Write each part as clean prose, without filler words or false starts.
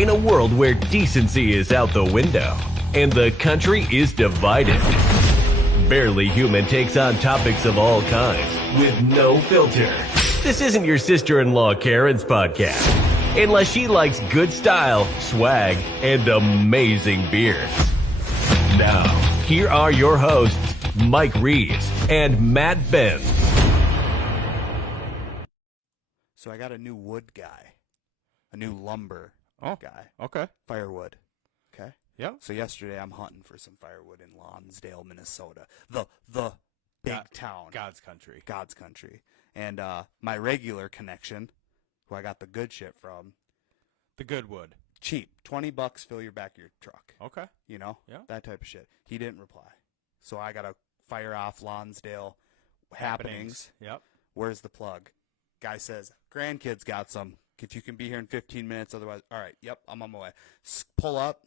In a world where decency is out the window and the country is divided, Barely Human takes on topics of all kinds with no filter. This isn't your sister-in-law Karen's podcast, unless she likes good style, swag, and amazing beers. Now, here are your hosts, Mike Reeves and Matt Benz. So I got a new wood guy, a new lumber guy. Okay. Firewood. Okay. Yep. So yesterday I'm hunting for some firewood in Lonsdale, Minnesota, the big town, God's country. God's country. And my regular connection, who I got the good shit from, The good wood. cheap, $20, fill your back of your truck. Okay. You know, Yeah. that type of shit. He didn't reply, so I got to fire off Lonsdale happenings. Yep. Where's the plug? Guy says, grandkids got some. If you can be here in 15 minutes, otherwise, all right, yep, I'm on my way. Pull up.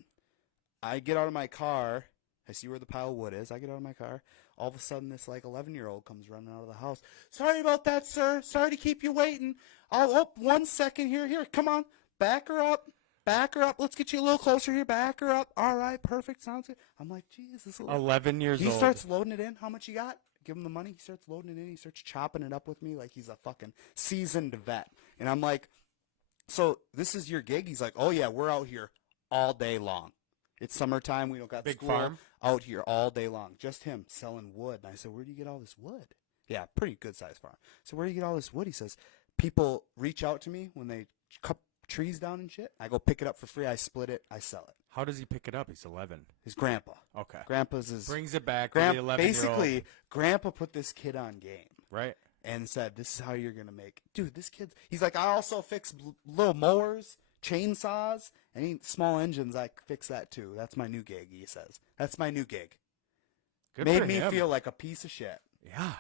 I get out of my car. I see where the pile of wood is. I get out of my car. All of a sudden, this, 11-year-old comes running out of the house. Sorry about that, sir. Sorry to keep you waiting. Oh, 1 second here. Here, come on. Back her up. Back her up. Let's get you a little closer here. Back her up. All right, perfect. Sounds good. I'm like, Jesus. 11 years He old. starts loading it in. How much you got? Give him the money. He starts loading it in. He starts chopping it up with me like he's a fucking seasoned vet. And I'm like, so this is your gig? He's like, oh, yeah, we're out here all day long. It's summertime. We don't got Big school. farm? Out here all day long. Just him selling wood. And I said, where do you get all this wood? Yeah, pretty good-sized farm. So where do you get all this wood? He says, people reach out to me when they cut trees down and shit. I go pick it up for free. I split it. I sell it. How does he pick it up? He's 11. His grandpa. Okay. Grandpa's his... Brings it back to the 11-year-old. Basically, Grandpa put this kid on game. Right. And said, this is how you're going to make... Dude, this kid's... He's like, I also fix little mowers, chainsaws, any small engines. I fix that too. That's my new gig, he says. That's my new gig. Good Made for me him. feel like a piece of shit. Yeah.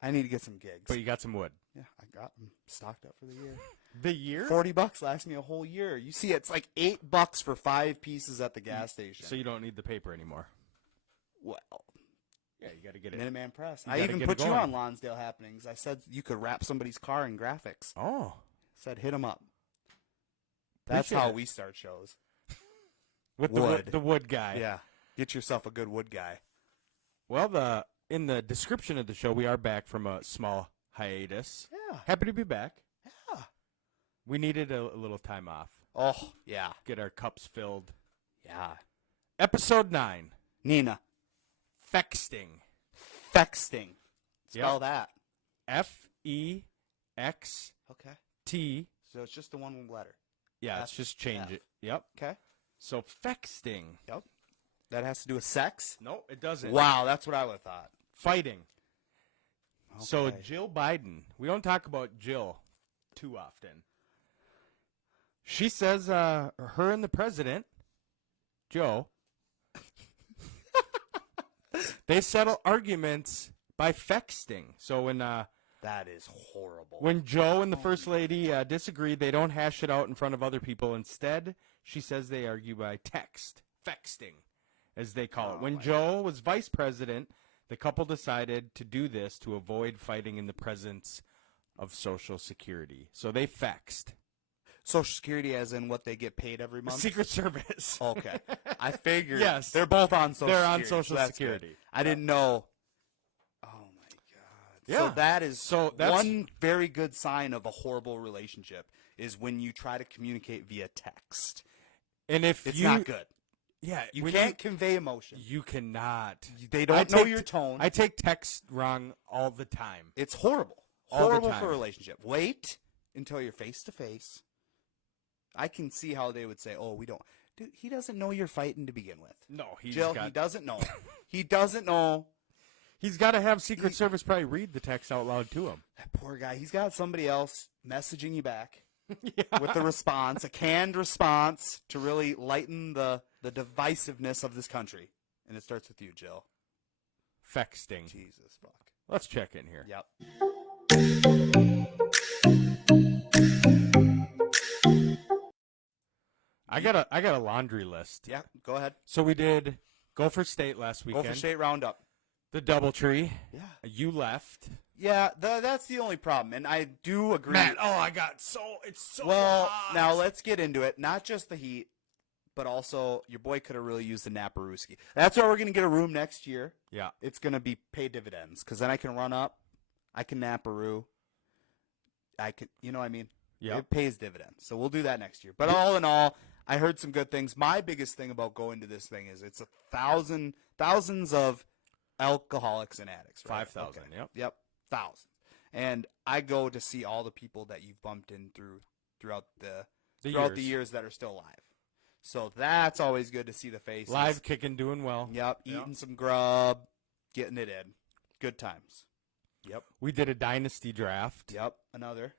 I need to get some gigs. But you got some wood. Yeah, I got them stocked up for the year. The year? $40 lasts me a whole year. You see, it's like $8 for 5 pieces at the gas station. So you don't need the paper anymore. Well... Yeah, you got to get it. Minuteman Press. You I gotta even get put it you going. on Lonsdale Happenings. I said you could wrap somebody's car in graphics. Oh. Said hit them up. That's Appreciate how it. we start shows. With Wood. the wood guy. Yeah. Get yourself a good wood guy. Well, in the description of the show, we are back from a small hiatus. Yeah. Happy to be back. Yeah. We needed a little time off. Oh, yeah. Get our cups filled. Yeah. Episode 9. Nina. Fexting. Fexting. Spell Yep. that. F-E-X-T. Okay. So it's just the one letter. Yeah, F- let's just change F. it. Yep. Okay. So fexting. Yep. That has to do with sex? No, it doesn't. Wow, that's what I would have thought. Fighting. So Okay. Jill Biden. We don't talk about Jill too often. She says her and the president, Joe, they settle arguments by fexting. So That is horrible. when Joe and the first lady disagree, they don't hash it out in front of other people. Instead, she says they argue by text, fexting, as they call it. When Joe was vice president, the couple decided to do this to avoid fighting in the presence of Social Security. So they fexed. Social Security as in what they get paid every month? Secret Service. Okay. I figured. Yes. They're both on Social They're Security. on Social so that's Security. good. I didn't know. Oh, my God. Yeah. So that is that's one very good sign of a horrible relationship is when you try to communicate via text. And if It's you, not good. Yeah, You when can't convey emotion. You cannot. They I don't know take your tone. I take text wrong all the time. It's horrible. All the Horrible time. for a relationship. Wait until you're face to face. I can see how they would say, "Oh, we don't." Dude, he doesn't know you're fighting to begin with. No, Jill, he got. doesn't know. He doesn't know. He's got to have Secret Service probably read the text out loud to him. That poor guy. He's got somebody else messaging you back Yeah. with the response, a canned response to really lighten the divisiveness of this country. And it starts with you, Jill. Fexting. Jesus fuck. Let's check in here. Yep. I got a laundry list. Yeah. Go ahead. So we did Gopher State last Go weekend. for state roundup. The DoubleTree. Yeah. You left. Yeah. That's the only problem, and I do agree. Matt, I got it's so Well, hot. now let's get into it. Not just the heat. but also your boy could have really used the Naparuski. That's why we're going to get a room next year. Yeah. It's going to be pay dividends because then I can run up. I can Naparoo. I can, you know what I mean? Yeah. It pays dividends. So we'll do that next year. But all in all, I heard some good things. My biggest thing about going to this thing is it's thousands of alcoholics and addicts. Right? 5,000. Yep. Yep. Thousands. And I go to see all the people that you've bumped in throughout the years that are still alive. So that's always good to see the faces. Live kicking, doing well. Yep. Eating some grub, getting it in. Good times. Yep. We did a dynasty draft. Yep. Another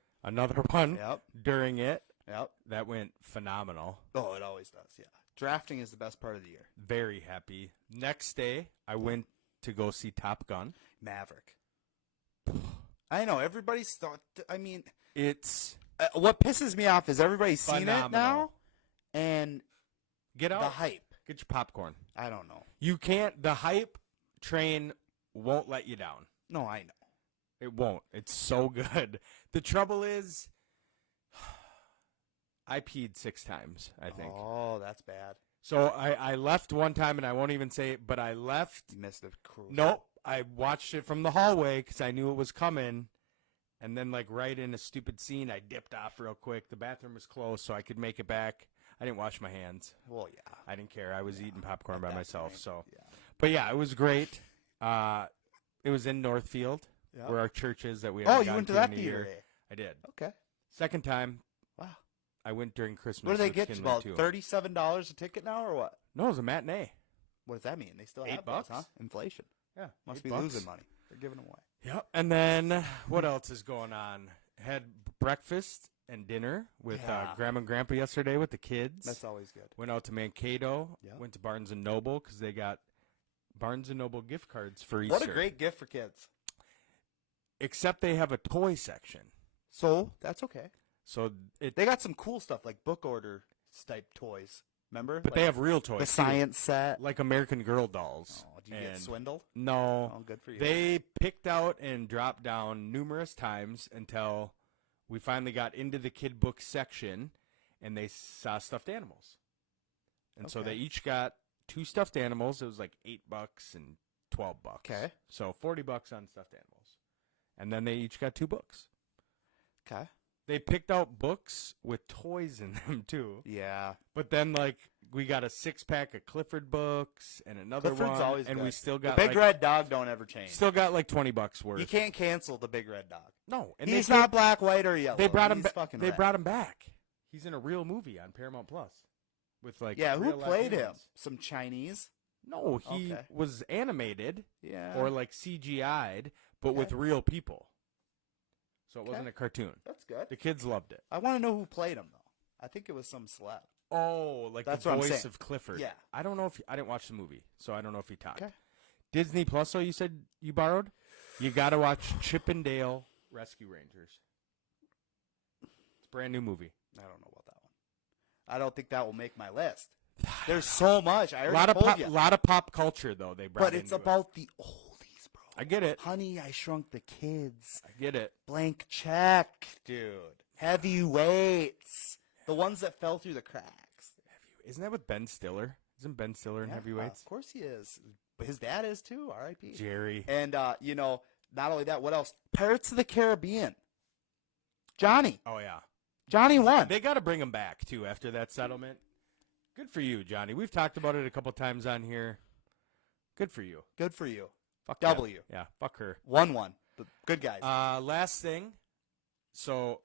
one. Yep. During it. Yep. That went phenomenal. Oh, it always does. Yeah. Drafting is the best part of the year. Very happy. Next day, I went to go see Top Gun. Maverick. I know everybody's thought. I mean, It's what pisses me off is everybody's seen it phenomenal. now, and Get out. the hype. Get your popcorn. I don't know. You can't. The hype train won't let you down. No, I know. It won't. It's so good. The trouble is, I peed 6 times, I think. Oh, that's bad. So I left one time, and I won't even say it, but I left. You missed the crew. Nope. I watched it from the hallway because I knew it was coming. And then, like, right in a stupid scene, I dipped off real quick. The bathroom was closed, so I could make it back. I didn't wash my hands. Well, yeah. I didn't care. I was eating popcorn At by that myself. point, So, yeah. But yeah, it was great. It was in Northfield, Yep. where our church is that we. Oh, haven't you gone went to in that a theater? year. Eh? I did. Okay. Second time. Wow. I went during Christmas. What do they with get you? Kinley, About too. $37 a ticket now, or what? No, it was a matinee. What does that mean? They still $8 have those, huh? Inflation. Yeah, Must $8 be losing money. They're giving them away. Yep. And then what else is going on? Had breakfast and dinner with Yeah. Grandma and Grandpa yesterday with the kids. That's always good. Went out to Mankato. Yep. Went to Barnes and Noble because they got Barnes and Noble gift cards for Easter. What a great gift for kids. Except they have a toy section. So that's okay. So They got some cool stuff like book order type toys. Remember? but Like they have real toys. the too. science set. like American Girl dolls. Oh, do you get And- swindled? No. Oh, good for you. They picked out and dropped down numerous times until we finally got into the kid book section and they saw stuffed animals. And so Okay. they each got 2 stuffed animals. It was like $8 and $12. Okay. So $40 on stuffed animals. And then they each got 2 books. Okay. They picked out books with toys in them too. Yeah. But then like we got a 6-pack of Clifford books and another Clifford's one always and good. we still The got big like, red dog don't ever change. still got like $20 worth. You can't cancel the big red dog. No, and He's they not black, white, or yellow. They brought him. He's Ba- fucking they red. brought him back. He's in a real movie on Paramount Plus with like Yeah, who real live played him? humans. Some Chinese. No, he Okay. was animated Yeah. or like CGI'd, but Okay. with real people. So it Okay. wasn't a cartoon. That's good. The kids loved it. I want to know who played him though. I think it was some celeb. Oh, like That's the what I'm voice saying. of Clifford. Yeah. I don't know if I didn't watch the movie, so I don't know if he talked. Okay. Disney Plus. So you said you borrowed. You got to watch Chip and Dale Rescue Rangers. It's a brand new movie. I don't know about that one. I don't think that will make my list. There's so much. I A already told pop, you. lot of pop culture though they brought. But it's into it. about the oldies, bro. I get it. Honey, I Shrunk the Kids. I get it. Blank Check, dude. Heavyweights. The ones that fell through the cracks. Isn't that with Ben Stiller? Isn't Ben Stiller in Yeah, Heavyweights? Of course he is. But his dad is too, R.I.P. Jerry. And, not only that, what else? Pirates of the Caribbean. Johnny. Oh yeah. Johnny won. They got to bring him back too after that settlement. Good for you, Johnny. We've talked about it a couple times on here. Good for you. Good for you. Fuck W. Yeah, fuck her. 1-1. The good guys. Last thing. So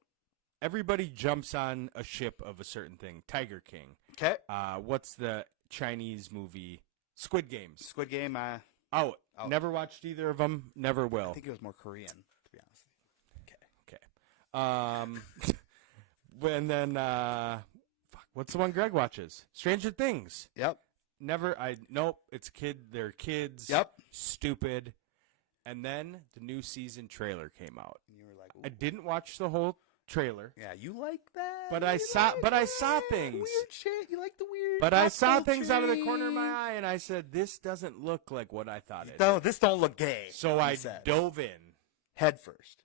everybody jumps on a ship of a certain thing. Tiger King. Okay. What's the Chinese movie? Squid Games. Squid Game, Out. Out. Never watched either of them. Never will. I think it was more Korean, to be honest. Okay. And then, fuck, what's the one Greg watches? Stranger Things. Yep. Never. Nope. It's They're kids. Yep. Stupid. And then the new season trailer came out. And you were like, I didn't watch the whole trailer, yeah, you like that. but I You saw. like But I that saw things. Weird shit. You like the weird. But I pop saw things out of the culture-y. corner of my eye, and I said, "This doesn't look like what I thought it." No, this don't look gay. So he I said. dove in. Head first.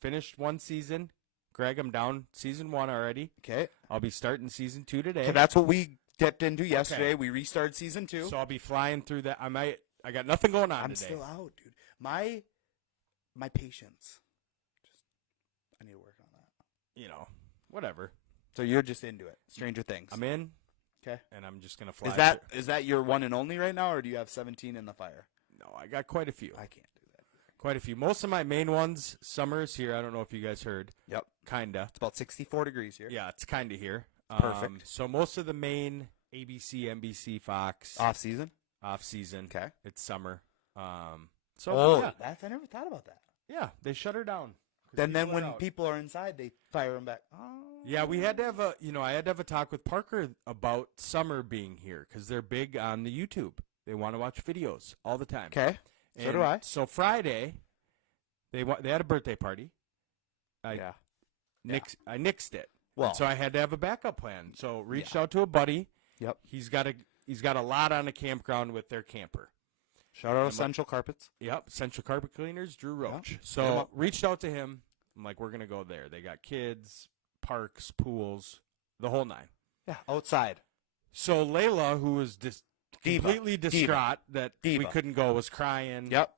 Finished one season. Greg, I'm down season 1 already. Okay. I'll be starting season 2 today. So that's what we dipped into yesterday. We restarted season 2. So I'll be flying through that. I got nothing going on I'm today. still out, dude. My patience. I need to work on that. You know, whatever. So you're just into it. Stranger Things. I'm in. Okay. And I'm just gonna fly. Is that your one and only right now, or do you have 17 in the fire? No, I got quite a few. I can't do that. Quite a few. Most of my main ones, summer's here. I don't know if you guys heard. Yep. Kinda. It's about 64 degrees here. Yeah, it's kinda here. Perfect. So most of the main ABC, NBC, Fox Off season. off season. Okay. It's summer. Yeah, I never thought about that. yeah, they shut her down. 'Cause Then people are when out. people are inside, they fire them back. Oh. Yeah, we had to have I had to have a talk with Parker about summer being here because they're big on the YouTube. They want to watch videos all the time. Okay. So And do I. So Friday, they had a birthday party. I nixed it. Well. So I had to have a backup plan. So reached out to a buddy. Yep. He's got a lot on a campground with their camper. Shout out Essential Carpets. Yep, Central Carpet Cleaners, Drew Roach. Yep. So reached out to him. I'm like, we're gonna go there. They got kids, parks, pools, the whole nine. Yeah. Outside. So Layla, who was completely distraught that we Diva. couldn't go, was crying. Yep.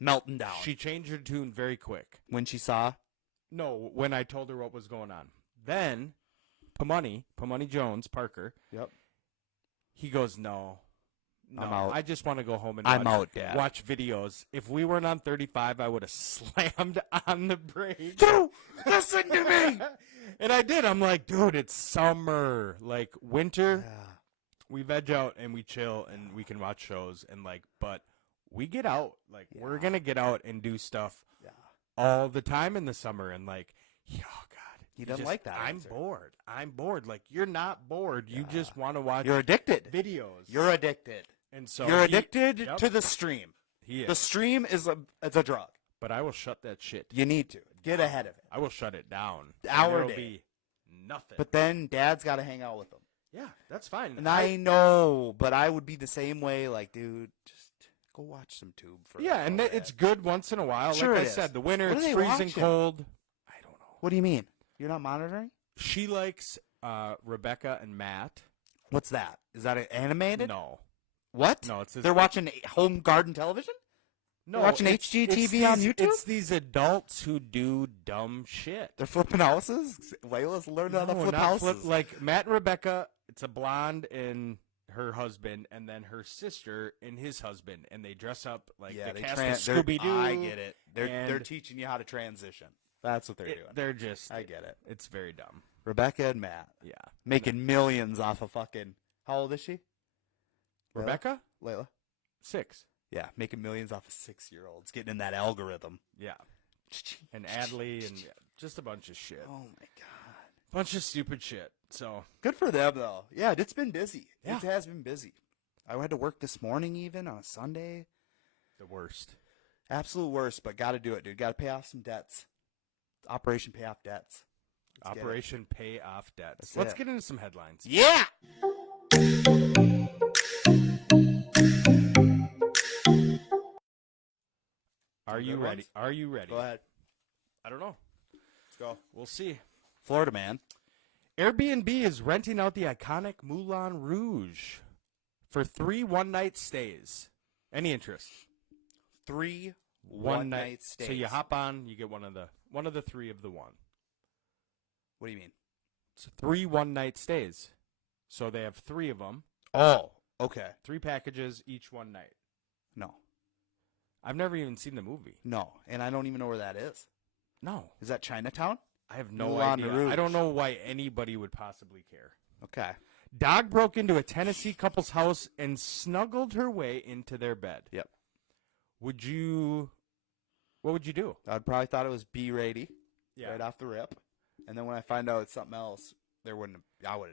Melting down. She changed her tune very quick. When she saw. No, when I told her what was going on. Then, Pamani Jones, Parker, Yep. he goes, no, I'm out. I just want to go home and I'm out, Dad. watch videos. If we weren't on 35, I would have slammed on the brake. Dude, listen to me. And I did. I'm like, dude, it's summer. Like, winter, Yeah. we veg out and we chill and we can watch shows. And, like, but we get out. Like, we're going to get out and do stuff Yeah. all the time in the summer. And, like, oh, God. He doesn't like that I'm answer. bored. I'm bored. Like, you're not bored. You just want to watch You're addicted. videos. You're addicted. And so You're addicted Yep. to the stream. He is. The stream is a drug. But I will shut that shit. You need to get ahead of it. I will shut it down. Hour There'll day. be nothing. But then Dad's got to hang out with them. yeah, that's fine. And I know, but I would be the same way. Like, dude, just go watch some tube for. yeah, and it's good once in a while. Sure like I it is. said, the winter What are it's they freezing watching? cold. I don't know. What do you mean? You're not monitoring? She likes Rebecca and Matt. What's that? Is that animated? No, What? no, it's They're watching home garden television. no They're watching it's- HGTV it's on these- YouTube? It's these adults who do dumb shit. They're flipping houses. Layla's learning how to No, flip not houses. like Matt and Rebecca. It's a blonde and her husband, and then her sister and his husband, and they dress up like the cast of Scooby Doo. I get it. They're and teaching you how to transition. That's what they're doing. They're just. I get it. It's very dumb. Rebecca and Matt Yeah. making millions off of fucking. How old is she? Rebecca, Layla. 6. Yeah, making millions off of 6-year-olds, getting in that algorithm. Yeah. And Adley and just a bunch of shit. Oh my god. Bunch of stupid shit. So Good for them though. Yeah, it's been busy. Yeah. It has been busy. I had to work this morning even on a Sunday. the worst. Absolute worst, but got to do it, dude. Got to pay off some debts. Operation Pay Off Debts. Let's get it. Operation Pay Off Debts. That's Let's it. get into some headlines. Yeah. Are you good ready? ones? Are you ready? Go ahead. I don't know. Let's go. We'll see. Florida man. Airbnb is renting out the iconic Moulin Rouge for 3 one-night stays. Any interest? 3 One night stays. So you hop on, you get one of the 3 of the one. What do you mean? It's 3 one-night stays. So they have 3 of them, Oh, okay. 3 packages, each one night. No. I've never even seen the movie. No, and I don't even know where that is. No. Is that Chinatown? I have no Moulin idea. Rouge. I don't know why anybody would possibly care. Okay. Dog broke into a Tennessee couple's house and snuggled her way into their bed. Yep. What would you do? I'd probably thought it was B-Rady Yeah. right off the rip. And then when I find out it's something else, I would have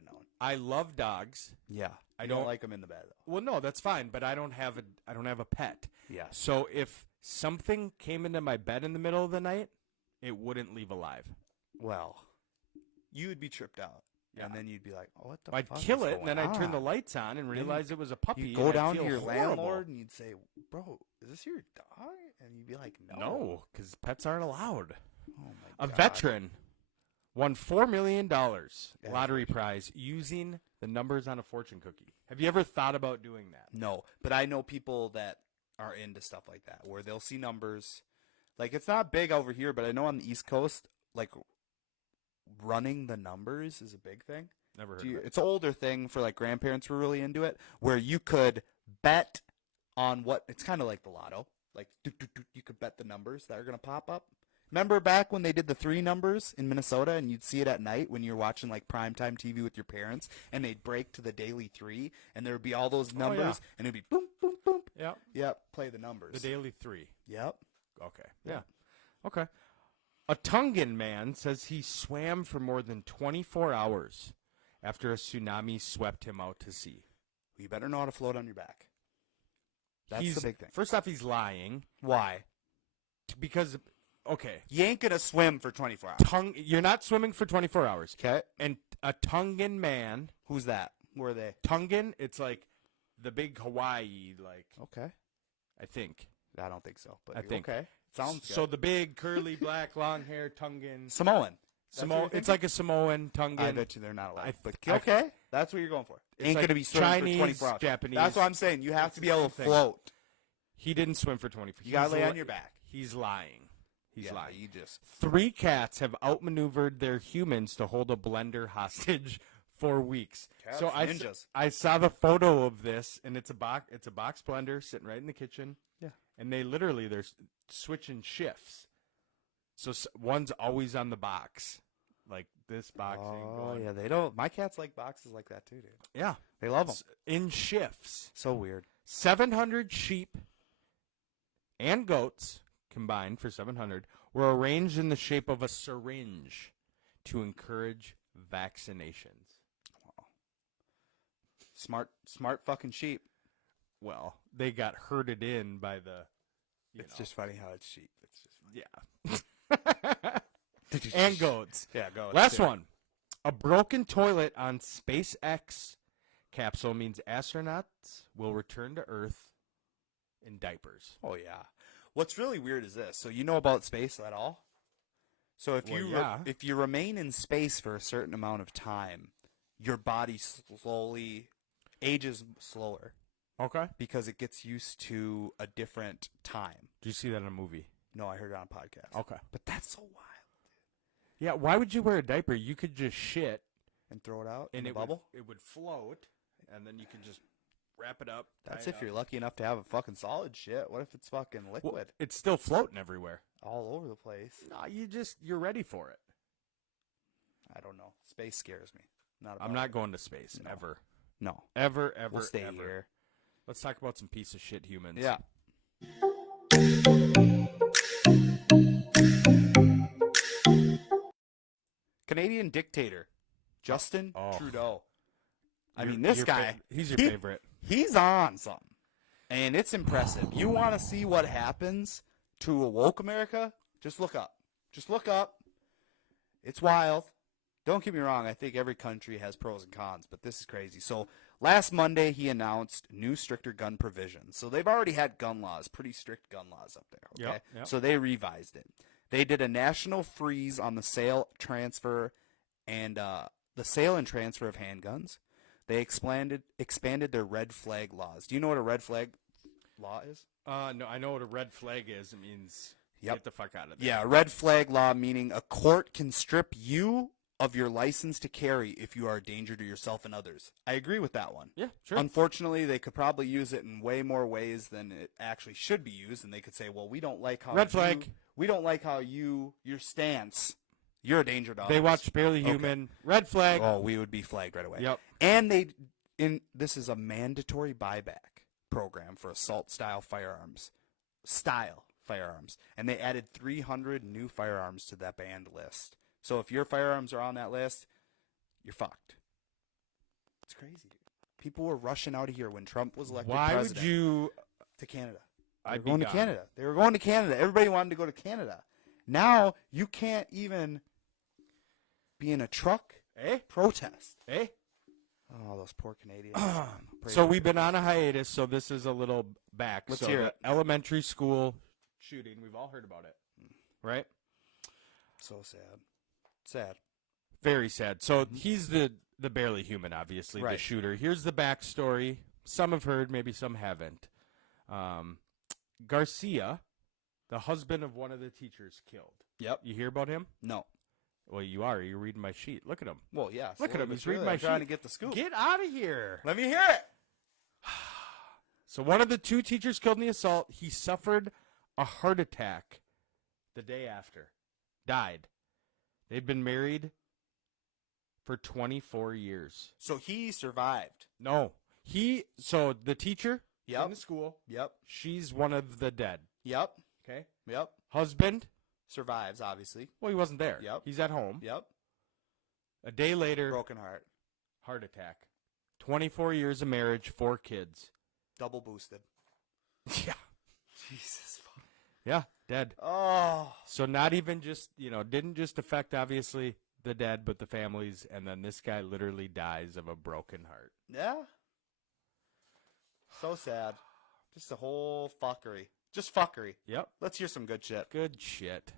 known. I love dogs. Yeah. I You don't don't- like them in the bed, though. Well, no, that's fine, but I don't have a pet. Yes. So if something came into my bed in the middle of the night, it wouldn't leave alive. Well, you would be tripped out. Yeah. And then you'd be like, oh, what the I'd fuck kill is it, and then going I'd turn the on? lights on and realize it was a puppy. You'd go and I'd down to feel your horrible. landlord and you'd say, bro, is this your dog? And you'd be like, no. No, because pets aren't allowed. Oh, my A God. veteran won $4 million lottery prize using The numbers on a fortune cookie. Have you ever thought about doing that? No, but I know people that are into stuff like that, where they'll see numbers. Like, it's not big over here, but I know on the East Coast, like, running the numbers is a big thing. Never heard of it. It's an older thing for, like, grandparents were really into it, where you could bet on what, it's kind of like the lotto. Like, you could bet the numbers that are going to pop up. Remember back when they did the 3 numbers in Minnesota, and you'd see it at night when you were watching, like, primetime TV with your parents, and they'd break to the daily 3, and there would be all those numbers, and it would be boom, boom, boom. Yep. Yep, play the numbers. The daily 3. Yep. Okay. Yeah. Okay. A Tongan man says he swam for more than 24 hours after a tsunami swept him out to sea. You better know how to float on your back. That's the big thing. First off, he's lying. Why? Because, okay. You ain't going to swim for 24 hours. You're not swimming for 24 hours. Okay. And a Tongan man. Who's that? Where are they? Tongan, it's like the big Hawaii, like. Okay. I think. I don't think so. But I think. Okay. Sounds good. So the big, curly, black, long hair Tongan. Samoan. It's like a Samoan, Tongan. I bet you they're not allowed. Okay. That's what you're going for. Ain't like going to be swimming Chinese, for 24 hours. Japanese. That's what I'm saying. You have to be able to float. He didn't swim for 24 hours. You got to lay on your back. He's lying. He's lying. You just 3 cats have outmaneuvered their humans to hold a blender hostage for weeks. Cats, so ninjas. I saw the photo of this, and it's a box blender sitting right in the kitchen. Yeah. And they're switching shifts. So one's always on the box, like this box. Oh yeah, they don't. My cats like boxes like that too, dude. Yeah, they love them in shifts. So weird. 700 sheep and goats combined for 700 were arranged in the shape of a syringe to encourage vaccinations. Wow. Smart fucking sheep. Well, they got herded in by the. It's just funny how it's sheep. It's just funny. Yeah. And goats. Yeah, goats. Last one. A broken toilet on SpaceX capsule means astronauts will return to Earth in diapers. Oh, yeah. What's really weird is this. So you know about space at all? So if you remain in space for a certain amount of time, your body slowly ages slower. Okay. Because it gets used to a different time. Did you see that in a movie? No, I heard it on a podcast. Okay. But that's so wild. Yeah, why would you wear a diaper? You could just shit. And throw it out in a bubble? It would float, and then you could just wrap it up. That's if you're lucky enough to have a fucking solid shit. What if it's fucking liquid? Well, it's still floating everywhere. All over the place. No, you're ready for it. I don't know. Space scares me. I'm not going to space, ever. No. Ever, We'll stay ever. here. Let's talk about some piece of shit humans. Yeah. Canadian dictator Justin Trudeau. I mean, this guy. He's your favorite. He's on something. And it's impressive. You want to see what happens to a woke America? Just look up. Just look up. It's wild. Don't get me wrong. I think every country has pros and cons, but this is crazy. So last Monday, he announced new stricter gun provisions. So they've already had gun laws, pretty strict gun laws up there. Okay. Yep. So they revised it. They did a national freeze on the sale, transfer, and the sale and transfer of handguns. They expanded their red flag laws. Do you know what a red flag law is? No, I know what a red flag is. It means get the fuck out of there. Yeah, red flag law meaning a court can strip you of your license to carry if you are a danger to yourself and others. I agree with that one. Yeah, sure. Unfortunately, they could probably use it in way more ways than it actually should be used, and they could say, "Well, we don't like how red flag. We don't like how your stance. You're a danger to others." They watch Barely Human. Okay. Red flag. Oh, we would be flagged right away. Yep. And this is a mandatory buyback program for assault style firearms. And they added 300 new firearms to that banned list. So if your firearms are on that list, you're fucked. It's crazy. People were rushing out of here when Trump was elected president. Why would you to Canada? They were going to Canada. They were going to Canada. Everybody wanted to go to Canada. Now you can't even be in a truck. Protest. Oh, those poor Canadians. So we've been on a hiatus, so this is a little back. Let's hear it. Elementary school shooting. We've all heard about it, right? So sad. Sad. Very sad. So he's the barely human, obviously, the Right. shooter. Here's the backstory. Some have heard, maybe some haven't. Garcia, the husband of one of the teachers, killed. Yep. You hear about him? No. Well, you are. You're reading my sheet. Look at him. Well, yeah. Look at him. He's reading really, my I'm trying sheet. to get the scoop. Get out of here. Let me hear it. So one of the two teachers killed in the assault. He suffered a heart attack the day after. Died. They'd been married for 24 years. So he survived. No. So the teacher Yep. in the school, Yep. she's one of the dead. Yep. Okay. Yep. Husband, Survives, obviously. well, he wasn't there. Yep. He's at home. Yep. A day later, Broken heart. heart attack. 24 years of marriage, 4 kids. Double boosted. Yeah. Jesus. Yeah, dead. Oh. So not even just, didn't just affect, obviously, the dead, but the families, and then this guy literally dies of a broken heart. Yeah. So sad. Just a whole fuckery. Just fuckery. Yep. Let's hear some good shit. Good shit.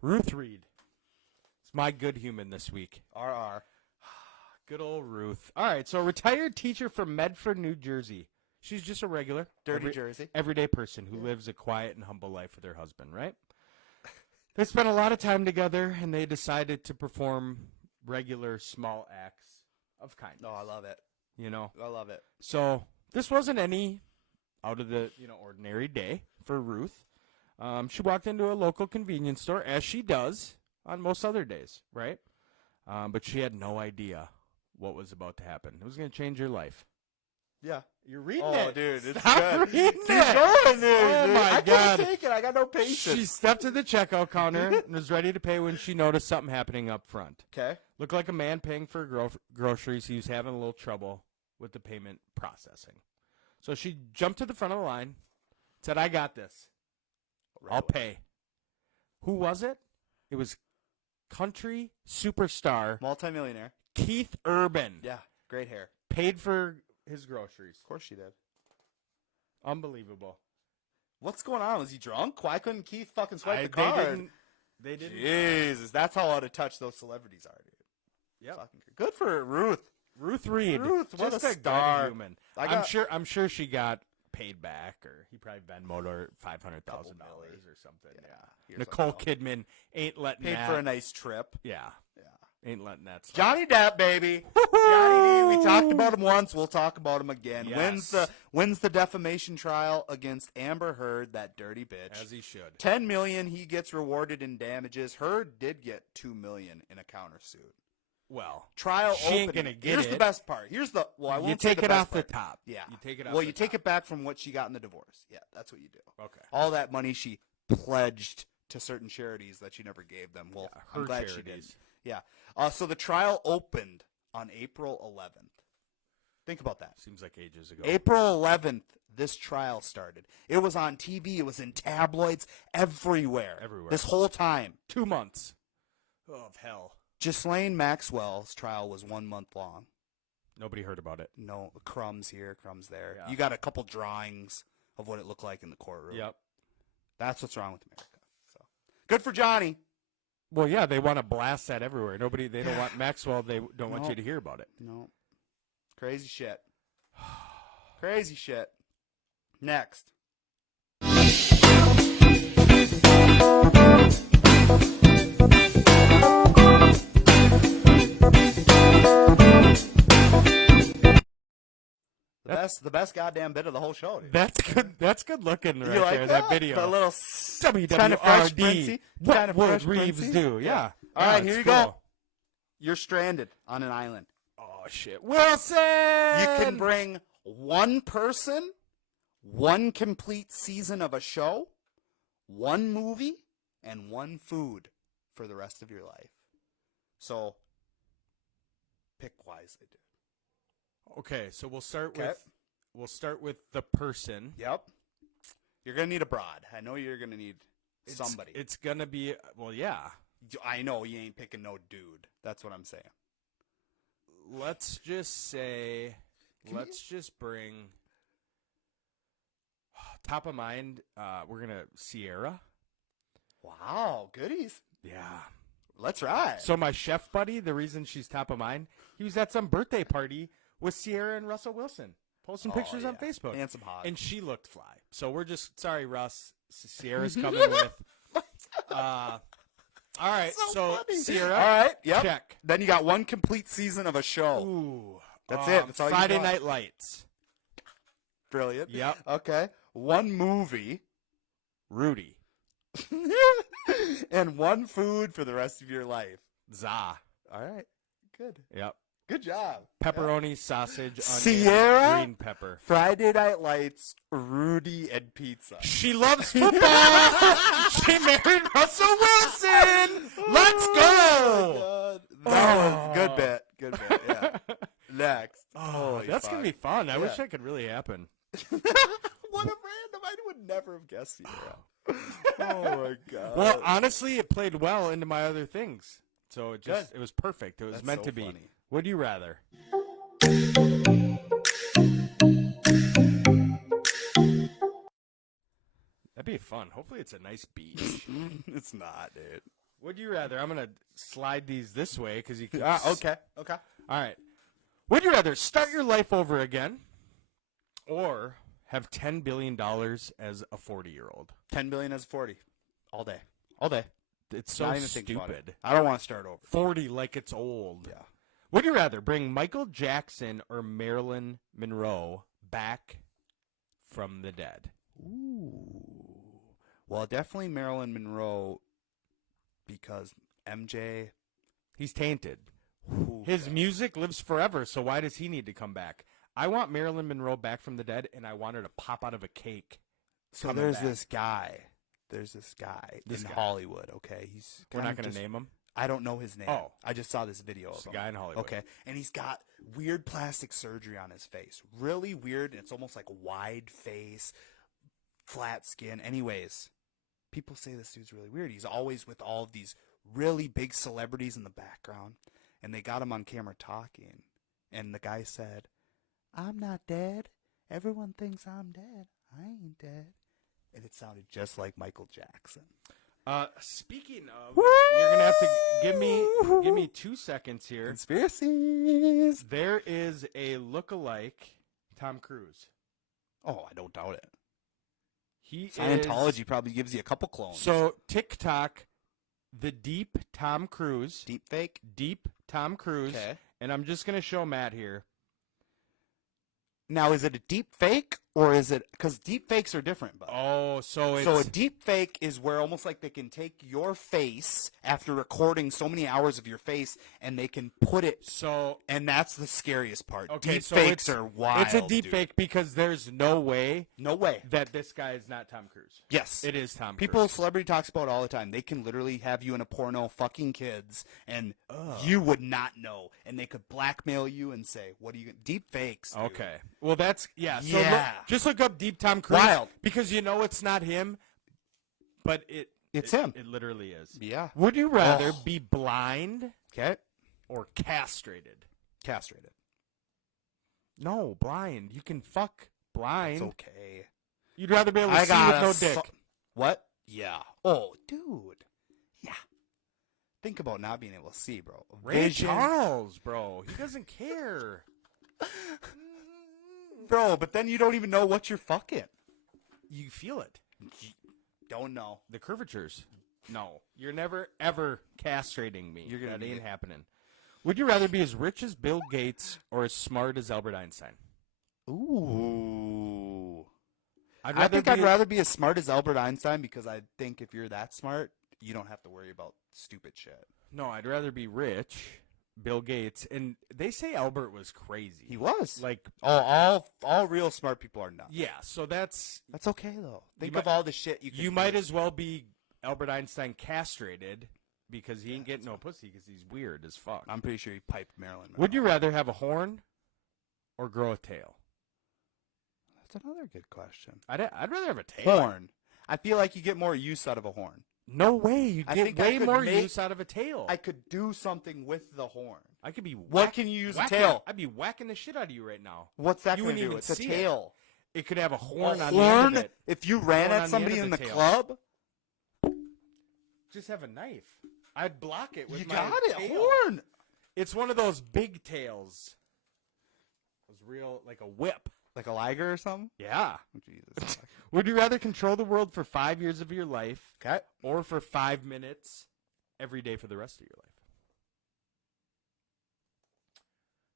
Ruth Reed. It's my good human this week. RR. Good old Ruth. All right, so a retired teacher from Medford, New Jersey. She's just a regular, Dirty Jersey. everyday person who lives a quiet and humble life with her husband, right? They spent a lot of time together, and they decided to perform regular small acts of kindness. Oh, I love it. I love it. So this wasn't any out of the ordinary day for Ruth. She walked into a local convenience store, as she does on most other days, right? But she had no idea what was about to happen. It was going to change her life. Yeah. You're reading Oh, it. dude, it's Stop good. reading Keep it. going, dude. Oh, my I God. can't take it. I got no patience. She stepped to the checkout counter and was ready to pay when she noticed something happening up front. Okay. Looked like a man paying for groceries. He was having a little trouble with the payment processing. So she jumped to the front of the line, said, "I got this. I'll pay." Who was it? It was country superstar Multimillionaire. Keith Urban. Yeah. Great hair. Paid for his groceries. Of course she did. Unbelievable. What's going on? Was he drunk? Why couldn't Keith fucking swipe the They card? didn't. Jesus, that's how out of touch those celebrities are, dude. Yep. Fucking good for Ruth. Ruth Reed. Ruth, what just a a star. good human. I got- I'm sure she got paid back, or he probably Venmoed her $500,000 Couple million. or something. Yeah. Yeah. Here's Nicole what I'll- Kidman ain't letting Paid that. for a nice trip. Yeah. Yeah. Ain't letting that slide. Johnny Depp, baby. Johnny D. We talked about him once. We'll talk about him again. Yes. Wins the defamation trial against Amber Heard, that dirty bitch. As he should. $10 million he gets rewarded in damages. Heard did get $2 million in a countersuit. Well, Trial she ain't opening. gonna get Here's it. the best part. I won't you say take the it best off part. the top. Yeah. You take it off Well, the you take top. it back from what she got in the divorce. Yeah, that's what you do. Okay. All that money she pledged to certain charities that she never gave them. Well, Yeah, I'm her glad she did. charities. Yeah. So the trial opened on April 11th. Think about that. Seems like ages ago. April 11th, this trial started. It was on TV. It was in tabloids everywhere. Everywhere. This whole time. 2 months of hell. Ghislaine Maxwell's trial was 1 month long. Nobody heard about it. No, crumbs here, crumbs there. Yeah. You got a couple drawings of what it looked like in the courtroom. Yep. That's what's wrong with America. So good for Johnny. Well, yeah, they want to blast that everywhere. They don't want Maxwell. They don't want you to hear about it. No. Crazy shit. Crazy shit. Next. The best goddamn bit of the whole show, dude. That's good. That's good looking right You like there. That video. The little kind of fresh Princey. What Kind of would fresh Reeves Princey? do? Yeah. All Yeah, right, it's here you cool. go. You're stranded on an island. Oh shit, Wilson! You can bring one person, one complete season of a show, one movie, and one food for the rest of your life. So, pick wisely, dude. Okay, so we'll start Okay. with the person. Yep. You're gonna need a broad. I know you're gonna need somebody. It's gonna be yeah. I know you ain't picking no dude. That's what I'm saying. Let's just say, just bring. top of mind, we're going to Sierra. Wow, goodies. Yeah. Let's ride. So my chef buddy, the reason she's top of mind, he was at some birthday party with Sierra and Russell Wilson, posting pictures on Facebook. Handsome hog. And she looked fly. So we're just, sorry, Russ. Sierra's coming with. All right, so funny. Sierra, All right, yep. check. Then you got one complete season of a show. Ooh. That's it. That's all you Friday got. Night Lights. Brilliant. Yep. Okay. One movie. Rudy. And one food for the rest of your life. Za. All right. Good. Yep. Good job. Pepperoni, sausage, onion, Sierra? green pepper. Friday Night Lights, Rudy, and pizza. She loves football. She married Russell Wilson. Let's go. That was good bit. Good bit. Yeah. Next. Holy That's fuck. going to be fun. I Yeah. wish that could really happen. What a random. I would never have guessed Sierra. Oh my god. Well, honestly, it played well into my other things. So it just Good. it was perfect. It was That's meant so to be. funny. Would you rather? That'd be fun. Hopefully it's a nice beach. It's not, dude. Would you rather? I'm going to slide these this way because you can. Okay. Okay. All right. Would you rather start your life over again or have $10 billion as a 40-year-old? 10 billion as 40. All day. All day. It's so Not even think about it. stupid. I don't want to start over. 40 like it's old. Yeah. Would you rather bring Michael Jackson or Marilyn Monroe back from the dead? Ooh. Well, definitely Marilyn Monroe because MJ. He's tainted. Ooh, His God. music lives forever, so why does he need to come back? I want Marilyn Monroe back from the dead, and I want her to pop out of a cake. So coming there's back. this guy. There's this guy in guy. Hollywood. Okay, he's. We're kind not of going to just- name him. I don't know his name. Oh. I just saw this video Just of a him. guy in Hollywood. Okay, and he's got weird plastic surgery on his face. Really weird, and it's almost like a wide face, flat skin. Anyways, people say this dude's really weird. He's always with all of these really big celebrities in the background, and they got him on camera talking. And the guy said, "I'm not dead. Everyone thinks I'm dead. I ain't dead." And it sounded just like Michael Jackson. Speaking of, you're gonna have to give me 2 seconds here. Conspiracies. There is a look-alike Tom Cruise. Oh, I don't doubt it. He Scientology probably gives you a couple clones. So TikTok, the deep Tom Cruise, deep fake. deep Tom Cruise, Okay. and I'm just gonna show Matt here. Now, is it a deep fake or is it because deep fakes are different? But Oh, so it's so a deep fake is where almost like they can take your face after recording so many hours of your face and they can put it. so And that's the scariest part. okay. Deep So fakes it's, are wild. It's a deep dude. fake because there's no way No way. that this guy is not Tom Cruise. Yes. It is Tom People, Cruise. celebrity talks about it all the time. They can literally have you in a porno fucking kids, and you would not know. And they could blackmail you and say, "What are you?" Deep fakes. Dude. Okay. Well, that's yeah. So Yeah. just look up deep Tom Cruise. Wild. Because you know it's not him, but It's him. It literally is. Yeah. Would you rather Oh. be blind Okay. or castrated? Castrated. No, blind. You can fuck blind. It's okay. You'd rather be able to I see got with no dick. What? Yeah. Oh, dude. Yeah. Think about not being able to see, bro. Ray Vision. Charles, bro. He doesn't care. Bro, but then you don't even know what you're fucking. You feel it. Don't know. The curvatures. No. You're never, ever castrating me. You're gonna that need ain't it. happening. Would you rather be as rich as Bill Gates or as smart as Albert Einstein? Ooh. I'd I think I'd be- rather be as smart as Albert Einstein because I think if you're that smart, you don't have to worry about stupid shit. No, I'd rather be rich, Bill Gates, and they say Albert was crazy. He was. Like, all real smart people are nuts. yeah. So that's That's okay though. Think might- of all the shit you can you do. might as well be Albert Einstein castrated because he ain't getting no pussy because he's weird as fuck. I'm pretty sure he piped Marilyn Monroe. Would you rather have a horn or grow a tail? That's another good question. I'd rather have a tail. Horn. I feel like you get more use out of a horn. No way. You I get think I way could more make- use out of a tail. I could do something with the horn. I could be. What can you use a whacking- tail? I'd be whacking the shit out of you right now. What's that You going to wouldn't do? even It's a see it. tail. It could have a horn A on the end horn? of it. If you ran Horn on at the somebody end in of the the tail. club, Just have a knife. I'd block it with you my got it. tail. Horn. It's one of those big tails. It was real, like a whip. Like a liger or something? Yeah. Oh, Jesus. Would you rather control the world for 5 years of your life Okay. or for 5 minutes every day for the rest of your life?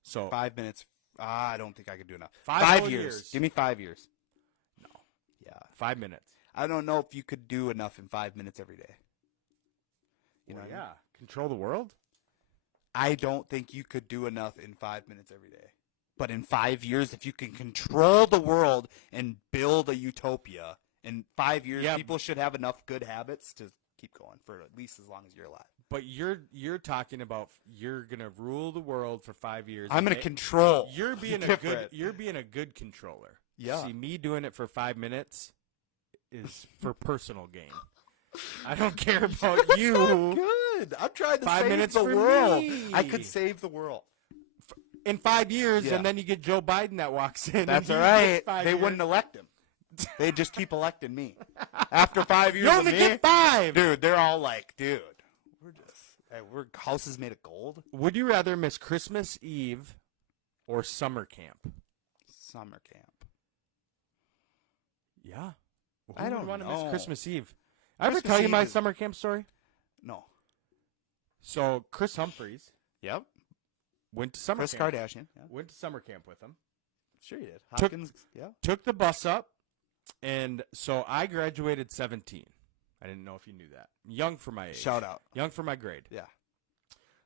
So 5 minutes. I don't think I could do enough. 5 whole years. years. Give me 5 years. No. Yeah. 5 minutes. I don't know if you could do enough in 5 minutes every day. You know Well, what I mean? yeah. Control the world? I don't think you could do enough in 5 minutes every day. But in 5 years, if you can control the world and build a utopia, in 5 years, Yeah. people should have enough good habits to keep going for at least as long as you're alive. But you're talking about you're gonna rule the world for 5 years. I'm going to control. You're being a Different. good. You're being a good controller. Yeah. See, me doing it for 5 minutes is for personal gain. I don't care about you. Good. I'm trying to 5 save minutes the for world. me. I could save the world. In 5 years, Yeah. and then you get Joe Biden that walks in. That's and all he gets right. 5 They years. wouldn't elect him. They just keep electing me. After 5 years You of only me, get 5. dude, they're all like, dude, we're houses made of gold. Would you rather miss Christmas Eve or summer camp? Summer camp. Yeah. I don't want to know. miss Christmas Eve. I ever Christmas tell you Eve my is- summer camp story? No. So Chris Humphreys Yep. went to summer Chris camp. Kardashian. Yeah. Went to summer camp with him. Sure you did. Took- Hopkins. Yeah. Took the bus up, and so I graduated 17. I didn't know if you knew that. Young for my age. Shout out. Young for my grade. Yeah.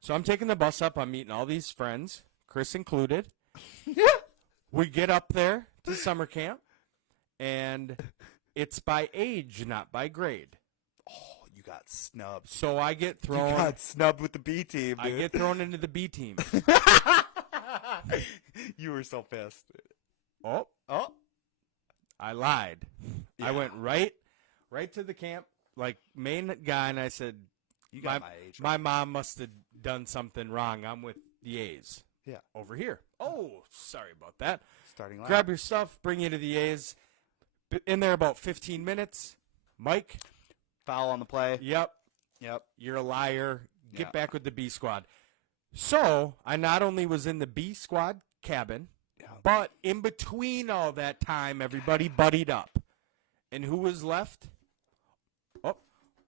So I'm taking the bus up. I'm meeting all these friends, Chris included. We get up there to summer camp, and it's by age, not by grade. Oh, you got snubbed. So I get You thrown. got snubbed with the B team, dude. I get thrown into the B team. You were so pissed. Oh, Oh. I lied. I Yeah. went right to the camp, like main guy, and I said, You got my age. My mom must have done something wrong. I'm with the A's. Yeah. Over here. Oh, sorry about that. Starting line. Grab your stuff, bring you to the A's. In there about 15 minutes. Mike, Foul on the play. yep, Yep. you're a liar. Get Yeah. back with the B squad. So I not only was in the B squad cabin, Yeah. but in between all that time, everybody buddied up. And who was left?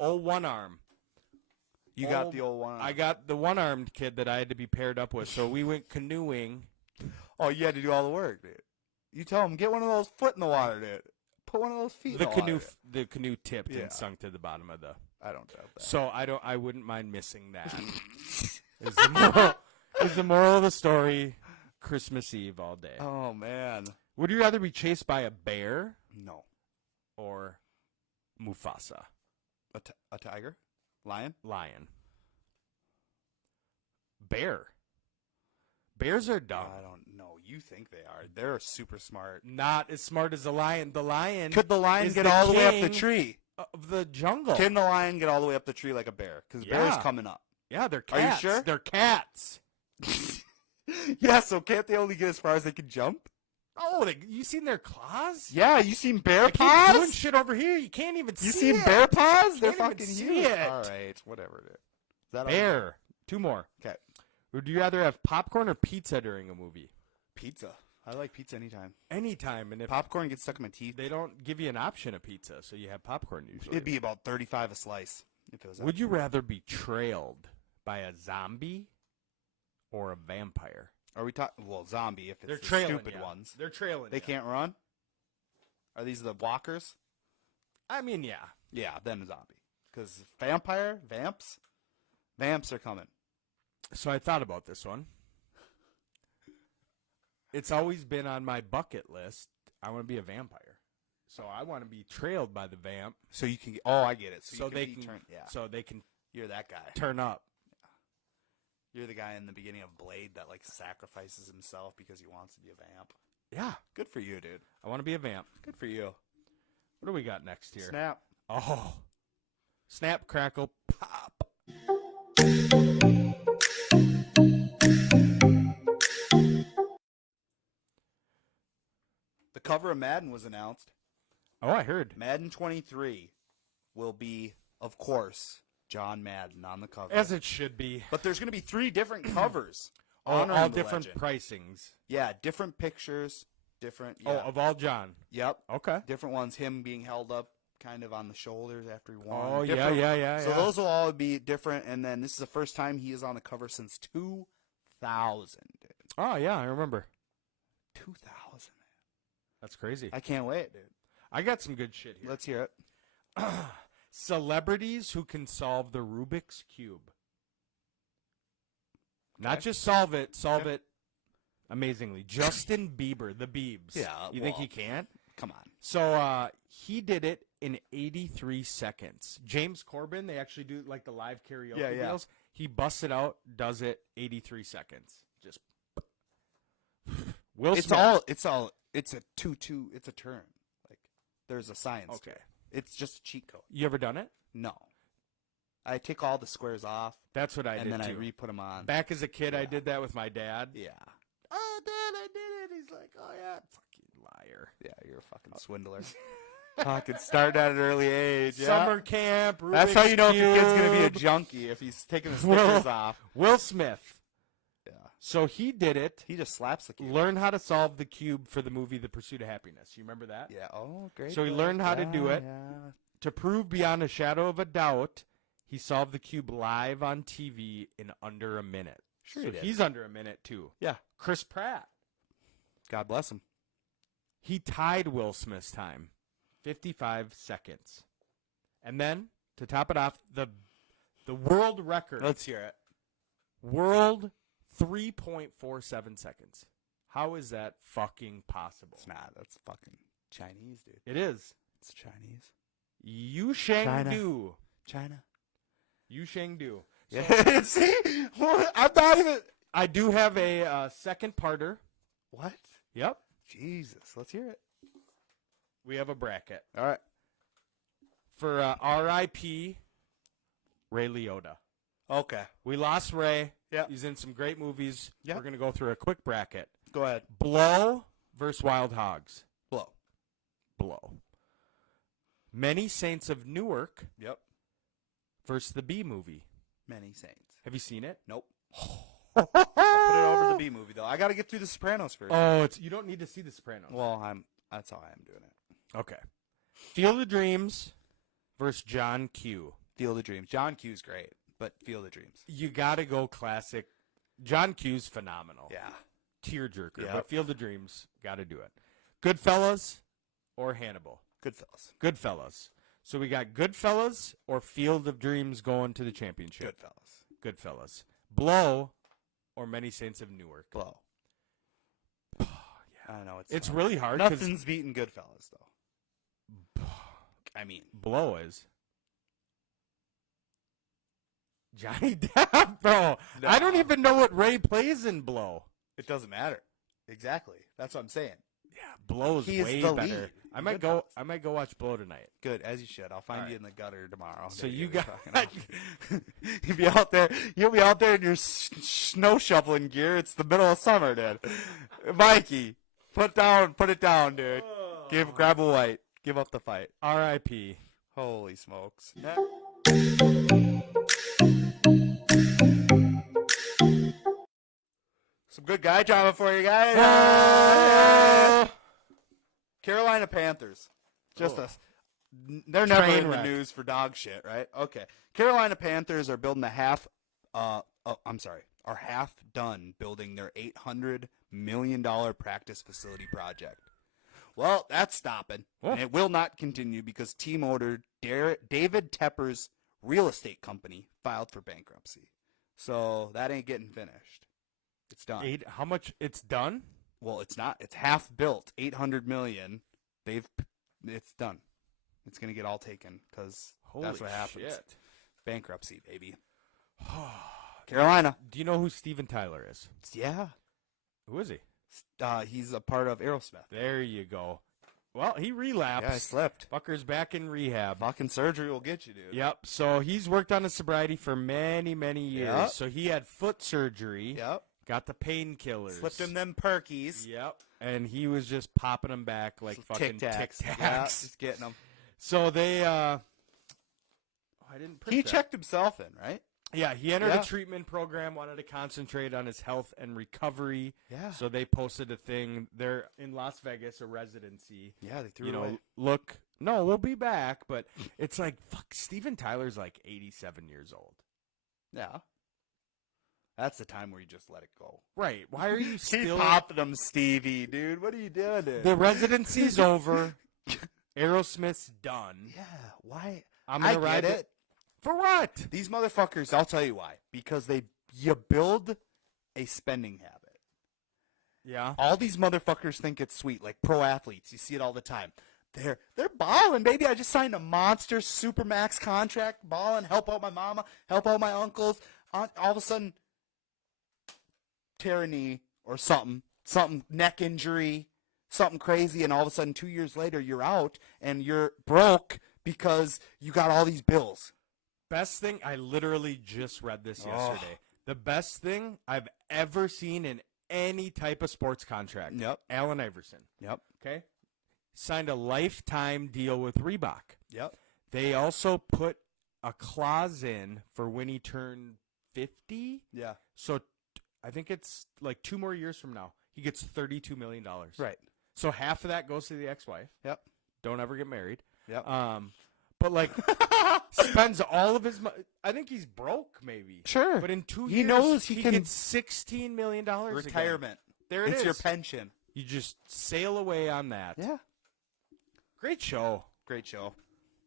Oh, one arm. You got the old one. I got the one-armed kid that I had to be paired up with. So we went canoeing. Oh, you had to do all the work, dude. You tell him, get one of those foot in the water, dude. Put one of those feet The in the canoe, water. the canoe tipped Yeah. and sunk to the bottom of the. I don't doubt that. So I wouldn't mind missing that. is the moral of the story? Christmas Eve all day. Oh, man. Would you rather be chased by a bear No. or Mufasa, A tiger? Lion? lion? Bear. Bears are dumb. I don't know. You think they are. They're super smart. Not as smart as the lion. The lion Could the lion is get the all the way up the king tree? of the jungle. Can the lion get all the way up the tree like a bear? Because bear's Yeah. coming up. Yeah, they're Are you cats. sure? They're cats. Yeah, so can't they only get as far as they can jump? Oh, you seen their claws? Yeah, you seen bear I keep doing paws? shit over here. You can't even You see seen it. bear paws? They're Can't even fucking see huge. it. All right, whatever it is. Is that all? Bear. Two more. Okay. Would you rather have popcorn or pizza during a movie? Pizza. I like pizza anytime. Anytime. And if Popcorn gets stuck in my teeth. they don't give you an option of pizza, so you have popcorn usually. It'd be about 35 a slice if it was. Would you rather be trailed by a zombie or a vampire? Are we talking? Well, zombie if it's They're the trailing stupid ya. ones. They're trailing. They ya. can't run. Are these the walkers? I mean, yeah. Yeah, then zombie. Because vamps are coming. So I thought about this one. It's always been on my bucket list. I want to be a vampire. So I want to be trailed by the vamp. So you can. Oh, I get it. So, So you they be can. turn, yeah. So they can You're that guy. turn up. You're the guy in the beginning of Blade that like sacrifices himself because he wants to be a vamp. Yeah. Good for you, dude. I want to be a vamp. Good for you. What do we got next here? Snap. Oh. Snap, crackle, pop. The cover of Madden was announced. Oh, I heard. Madden 23 will be, of course, John Madden on the cover. As it should be. But there's going to be 3 different covers. All honoring the different legend. pricings. Yeah, different pictures, different. Oh, Yeah. of all John. Yep. Okay. Different ones. Him being held up kind of on the shoulders after he won. Oh, Different- yeah. So those will all be different. And then this is the first time he is on the cover since 2000. Dude. Oh, yeah, I remember. 2000. That's crazy. I can't wait, dude. I got some good shit here. Let's hear it. Celebrities who can solve the Rubik's Cube. Not just solve it amazingly. Justin Bieber, the Biebs. Yeah, You think well- he can't? Come on. So he did it in 83 seconds. James Corbin, they actually do like the live karaoke Yeah, yeah. deals. He busts it out, does it 83 seconds. Just Will Smith. It's a 2-2. It's a turn. Like, there's a science. to Okay. it. It's just a cheat code. You ever done it? No. I take all the squares off, That's what I and did then I too. re-put them on. Back as a kid, I Yeah. did that with my dad. Yeah. Oh, Dad, I did it. He's like, oh, yeah. Fucking liar. Yeah, you're a fucking swindler. Fucking start at an early age. Yeah. Summer camp. That's how you know if your kid's going to be a Cube. junkie, if he's taking the Will- stickers off. Will Smith. Yeah. So he did it. He just slaps the cube. Learn how to solve the cube for the movie The Pursuit of Happiness. You remember that? Yeah. Oh, great. So he learned how to do it. Yeah. To prove beyond a shadow of a doubt, he solved the cube live on TV in under a minute. Sure so he did. he's under a minute too. Yeah. Chris Pratt. God bless him. He tied Will Smith's time, 55 seconds. And then, to top it off, the world record. Let's hear it. World 3.47 seconds. How is that fucking possible? It's not. That's fucking Chinese, dude. It is. It's Chinese. Yu Shangdu. China. Yu Shangdu. Yeah. See? I'm not even. I do have a second parter. What? Yep. Jesus. Let's hear it. We have a bracket All right. for R.I.P. Ray Liotta. Okay. We lost Ray. Yep. He's in some great movies. Yep. We're going to go through a quick bracket. Go ahead. Blow versus Wild Hogs. Blow. Blow. Many Saints of Newark Yep. versus the B movie. Many Saints. Have you seen it? Nope. I'll put it over the B movie though. I got to get through the Sopranos first. Oh, you don't need to see The Sopranos. Well, that's how I am doing it. Okay. Field of Dreams versus John Q. Field of Dreams. John Q's great, but Field of Dreams. You got to go classic. John Q's phenomenal. Yeah. Tearjerker. Yep. But Field of Dreams, got to do it. Goodfellas or Hannibal? Goodfellas. Goodfellas. So we got Goodfellas or Field of Dreams going to the championship? Goodfellas. Goodfellas. Blow or Many Saints of Newark? Blow. I don't know. It's tough. really hard 'cause Nothing's beating Goodfellas though. I mean, Blow is Johnny Depp, bro. No. I don't even know what Ray plays in Blow. it doesn't matter. Exactly. That's what I'm saying. Yeah, Blow is He's way the better. lead. I might Goodfellas. go watch Blow tonight. Good, as you should. I'll find All you right. in the gutter tomorrow. So There you go. got- You'll be out there. You'll be out there in your snow shoveling gear. It's the middle of summer, dude. Mikey, put it down, dude. Grab a white. Give up the fight. R.I.P. Holy smokes. Some good guy drama for you guys. Carolina Panthers. Just Oh. they're never Train in the wreck. news for dog shit, right? Okay. Carolina Panthers are building are half done building their $800 million practice facility project. Well, that's stopping. Oh. And it will not continue because team owner David Tepper's real estate company filed for bankruptcy. So that ain't getting finished. It's done. How much? It's done? Well, it's not. It's half built. $800 million. It's done. It's gonna get all taken because that's what happens. Shit. Bankruptcy, baby. Carolina. Do you know who Steven Tyler is? Yeah. Who is he? He's a part of Aerosmith. There you go. Well, he relapsed. Yeah, I slipped. Fucker's back in rehab. Fucking surgery will get you, dude. Yep. So he's worked on his sobriety for many, many years. Yep. So he had foot surgery. Yep. Got the painkillers. Slipped him them perkies. Yep. and he was just popping them back like fucking Tic Tic-Tacs. Tacs. Yeah, just getting them. So they, I didn't print He that. checked himself in, right? Yeah, he entered Yeah. a treatment program, wanted to concentrate on his health and recovery. Yeah. So they posted a thing. They're in Las Vegas, a residency. Yeah, they threw You it know, away. look, no, we'll be back. But it's like, fuck, Steven Tyler's like 87 years old. Yeah. That's the time where you just let it go. Right. Why are you Keep still... popping them, Stevie, dude. What are you doing? Dude? The residency's over. Aerosmith's done. Yeah, why? I'm I gonna ride get it. For what? These motherfuckers, I'll tell you why. Because you build a spending habit. Yeah. All these motherfuckers think it's sweet, like pro athletes. You see it all the time. They're balling, baby. I just signed a monster supermax contract, balling, help out my mama, help out my uncles. All of a sudden, tear a knee or something, neck injury, something crazy, and all of a sudden 2 years later you're out and you're broke because you got all these bills. Best thing, I literally just read this yesterday. The best thing I've ever seen in any type of sports contract. Yep. Allen Iverson. Yep. Okay. Signed a lifetime deal with Reebok. Yep. They also put a clause in for when he turned 50. Yeah. So I think it's like 2 more years from now. He gets $32 million. Right. So half of that goes to the ex-wife. Yep. Don't ever get married. Yep. But like spends all of his money. I think he's broke, maybe. Sure. But in 2 He years, knows he can- gets $16 million. Retirement. There it It's is. your pension. You just sail away on that. Yeah. Great show. Great show.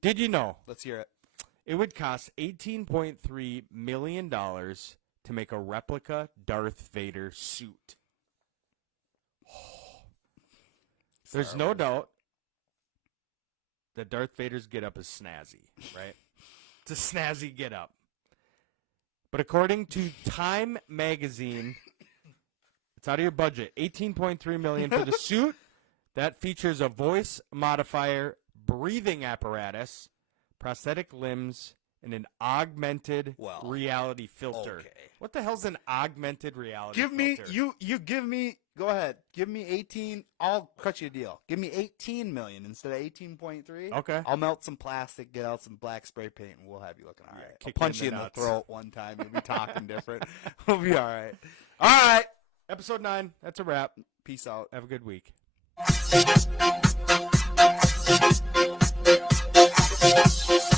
Did you know Let's hear it. it would cost $18.3 million to make a replica Darth Vader suit? There's no doubt that Darth Vader's get-up is snazzy, right? It's a snazzy get-up. But according to Time magazine, it's out of your budget. $18.3 million for the suit. That features a voice modifier, breathing apparatus, prosthetic limbs, and an augmented reality filter. Okay. What the hell's an augmented reality Give me filter? you give me go ahead. Give me 18. I'll cut you a deal. Give me 18 million instead of 18.3. Okay. I'll melt some plastic, get out some black spray paint, and we'll have you looking all right. I'll kick punch you you in in the the nuts. throat one time. You'll be talking different. We'll be all right. All right. Episode 9. That's a wrap. Peace out. Have a good week. Thank you.